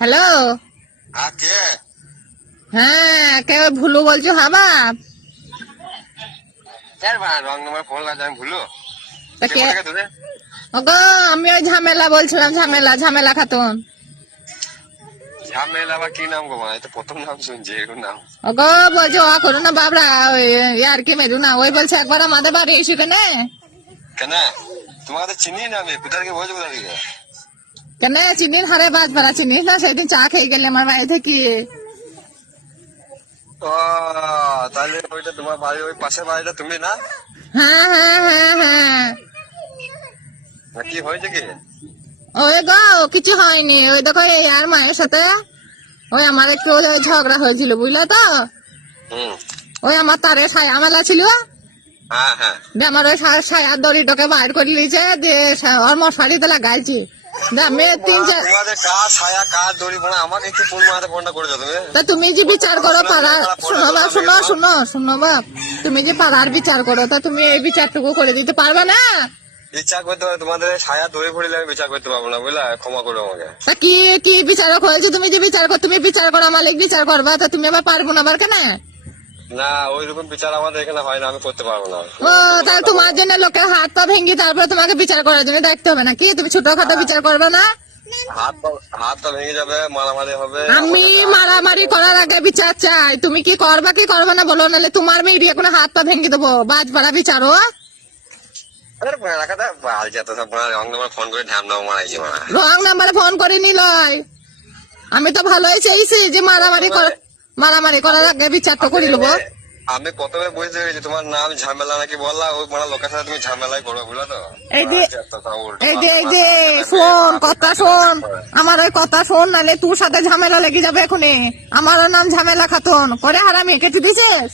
Hello. হ্যাঁ কে? হ্যাঁ কে ভুলু বলছো? হ্যাঁ বাপ। রং নাম্বার ফোন লাগে আমি ভুলো তা কে কে? বলে তোদের? ওগো আমি ওই ঝামেলা বলছিলাম, ঝামেলা ঝামেলা খাতুন। ঝামেলা আবার কি নাম গো? এই তো প্রথম নাম শুনছি এরকম নাম। ওগো বলছো ও করো না বাবরা, ওই আর কি মেরু না, ওই বলছে একবার আমাদের বাড়ি এসে কেনে কেন তোমাদের চিনি না আমি? কোথা থেকে বলছো? কোথা থেকে? কেনে চিনিস? হারে বাজ ভাড়া চিনিস না? সেদিন চা খেয়ে গেলে আমার বাড়ি থেকে। ও তাহলে ওইটা তোমার বাড়ি, ওই পাশের বাড়িটা তুমি না? হ্যাঁ হ্যাঁ হ্যাঁ হ্যাঁ। কি হয়েছে কি? ওই গো কিছু হয়নি, ওই দেখো এই আর মায়ের সাথে ওই আমার একটু ঝগড়া হয়েছিল বুঝলে তো। হুম। ওই আমার তারে সায়া মেলা ছিল, হ্যাঁ হ্যাঁ। দিয়ে আমার ওই সায়ার দড়িটাকে বাইর করে নিয়েছে, দিয়ে ওর মশারিতে লাগাইছি। মেয়ে তিন চার। তোমাদের কাজ ছায়া কাজ দড়ি বোনা আমাকে কি ফোন মারাতে ফোনটা করেছো তুমি? তা তুমি যে বিচার করো পাড়ার, শোনো বাপ শোনো শোনো শোনো বাপ, তুমি যে পাড়ার বিচার করো, তা তুমি এই বিচারটুকু করে দিতে পারবে না? বিচার করতে পারো? তোমাদের ছায়া দড়ি পড়লে আমি বিচার করতে পারবো না বুঝলা, ক্ষমা করো আমাকে। তা কি কি বিচারক হয়েছে? তুমি যে বিচার কর, তুমি বিচার করো, মালিক বিচার করবা, তা তুমি আবার পারবো না আবার কেন? না ওই রকম বিচার আমাদের এখানে হয় না, আমি করতে পারবো না। ও তাহলে তোমার জন্য লোকের হাত পা ভেঙে তারপরে তোমাকে বিচার করার জন্য দেখতে হবে নাকি? তুমি ছোটখাটো বিচার করবে না? হাত পা ভেঙে যাবে, মারামারি হবে। আমি মারামারি করার আগে বিচার চাই। তুমি কি করবা কি করবে না বলো, নাহলে তোমার মেয়ে দিয়ে কোনো হাত পা ভেঙে দেবো। বাজ পাড়া বিচারো। ফোন করে ঢ্যাম নাও মারাইছি মারা। রং নাম্বারে ফোন করে নিলয়। আমি তো ভালোই চাইছি যে মারামারি করার আগে বিচারটা করে নেবো। আমি প্রথমে বুঝতে পেরেছি তোমার নাম ঝামেলা নাকি বললা, ওই মানে লোকের সাথে তুমি ঝামেলাই করো বুঝলা তো। এই যে শোন কথা শোন, আমার ওই কথা শোন, নাহলে তোর সাথে ঝামেলা লেগে যাবে এখনই। আমারও নাম ঝামেলা খাতুন, করে হারামি কেটে দিছিস।